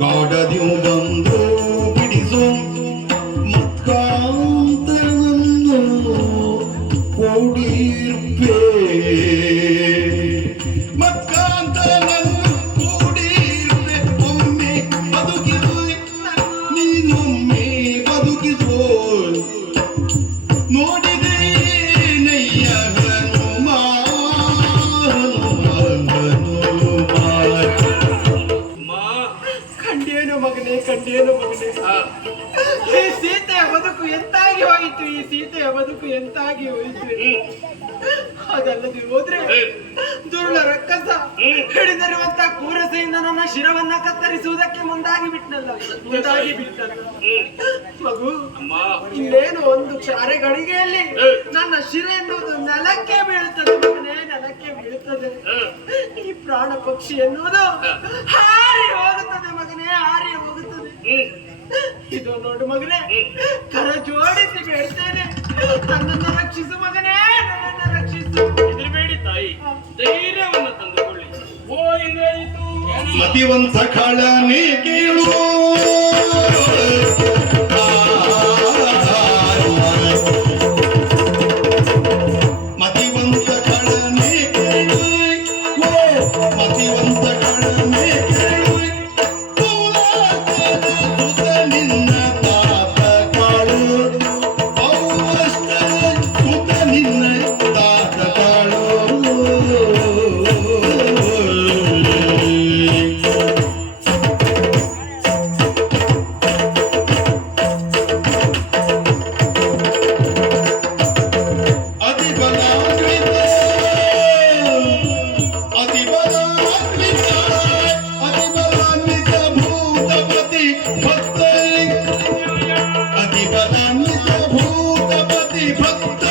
ಗಾಢದು ಬಂದು ಬಿಡಿಸು ಮತ್ಕಾಂತನನ್ನು ಕೂಡಿರ್ಪೆ ಈ ಸೀತೆಯ ಬದುಕು ಎಂತಾಗಿ ಹೋಯಿತು ಈ ಸೀತೆಯ ಬದುಕು ಎಂತಾಗಿ ಹೋಯಿತು. ಹಾಗಲ್ಲದೆ ಹೋದ್ರೆ ದುರುಳ ರಕ್ಕಸ ಹಿಡಿದಿರುವಂತ ಕೂರಸೆಯಿಂದ ನನ್ನ ಶಿರವನ್ನ ಕತ್ತರಿಸುವುದಕ್ಕೆ ಮುಂದಾಗಿ ಬಿಟ್ನಲ್ಲ. ಮುಂದಾಗಿ ಬಿಟ್ಟಲ್ಲ. ಮಗು ಇಲ್ಲೇನು ಒಂದು ಕ್ಷಾರೆ ಗಳಿಗೆಯಲ್ಲಿ ನನ್ನ ಶಿರೆ ಎನ್ನುವುದು ನೆಲಕ್ಕೆ ಬೀಳುತ್ತದೆ ಮಗನೇ ನೆಲಕ್ಕೆ ಬೀಳುತ್ತದೆ. ಈ ಪ್ರಾಣ ಪಕ್ಷಿ ಎನ್ನುವುದು ಹಾರಿ ಹೋಗುತ್ತದೆ ಮಗನೇ ಹಾರಿ ಹೋಗುತ್ತದೆ ಹ್ಮ್ ಇದು ನೋಡು ಮಗನೇ ಕರ ಜೋಡಿಸಿ ಬೇಡ್ತೇನೆ ನನ್ನನ್ನು ರಕ್ಷಿಸು ಮಗನೇ ನನ್ನನ್ನು ರಕ್ಷಿಸು. ಹೆದರಬೇಡಿ ತಾಯಿ ಧೈರ್ಯವನ್ನು ತಂದುಕೊಳ್ಳಿ. ಓ ಹಿಂಗಾಯಿತು ಮತಿವಂತ ಕೇಳು ಮತಿವಂತ భక్తులి అతి పదాన్ని భూతపతి భక్త